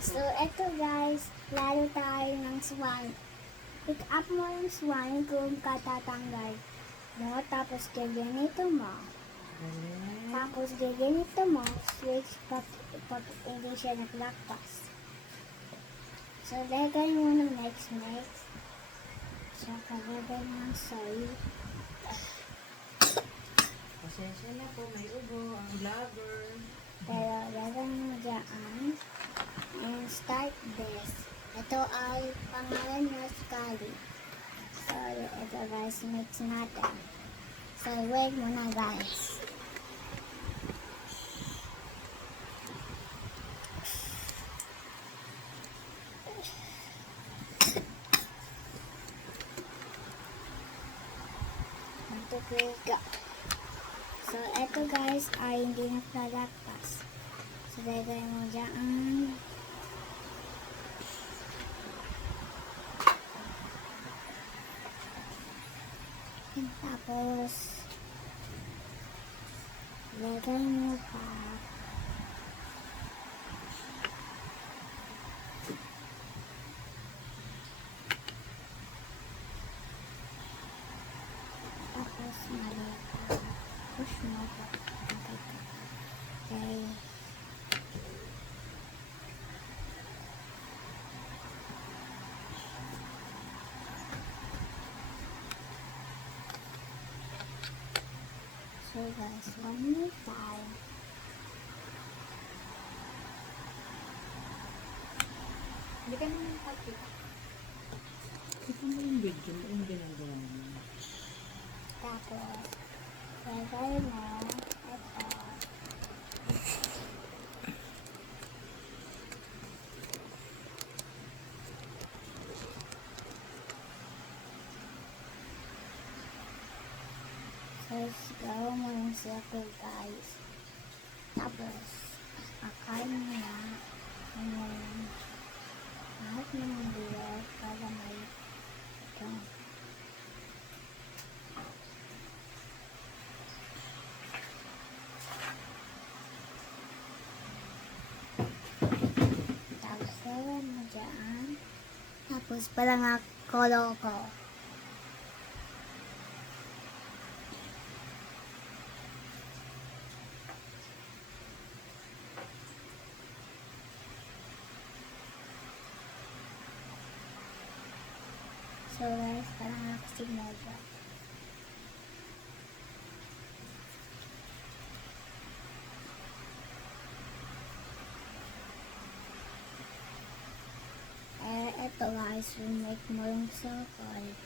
So, eto guys, lalo tayo ng swan. Pick up mo yung swan kung katatanggal mo, tapos gaganito mo. Tapos gaganito mo, switch pag hindi siya naglakpas. So, lagay mo ng next. Tsaka lagay mo ng soy. Pasensya na po, may ubo ang vlogger. Pero lagay mo dyan. And start this. Ito ay pangalan niya Scully. So, ito guys, mix natin. So, wait muna guys. Go. So, ito guys ay hindi naglalakpas. So, lagay mo dyan. And tapos, lagay mo pa. Tapos, mali pa. Push mo pa. Okay. So guys, one more time. Hindi ka naman pati. Kita mo yung video mo, yung ginagawa mo. Tapos, lagay mo ito. So, gawin mo yung circle guys. Tapos, akayin mo na lahat ng layer para may ito. Tapos, gawin mo dyan. Tapos, parang koloko. So guys, parang nakasignal dyan. Eto guys, make mo yung circle.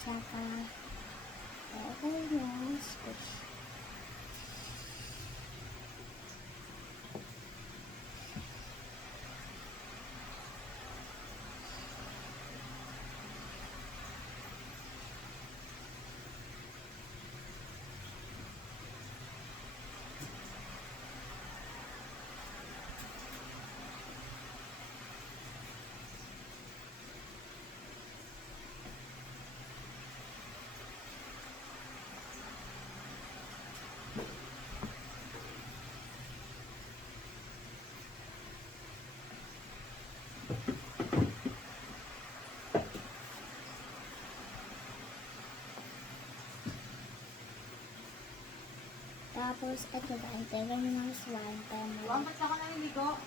Tsaka, okay mo, switch. Tapos, ito guys, lagay mo ng slime para mo. Huwag ba't ako naliligo?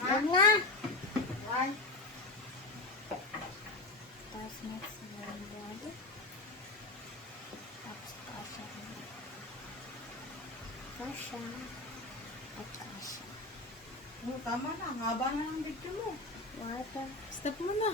Huwag na! Why? Tapos, mix mo yung body. Tapos, kasha. Kasha. At kasha. Oh, tama na, haba na ng video mo. Water. Stop mo na.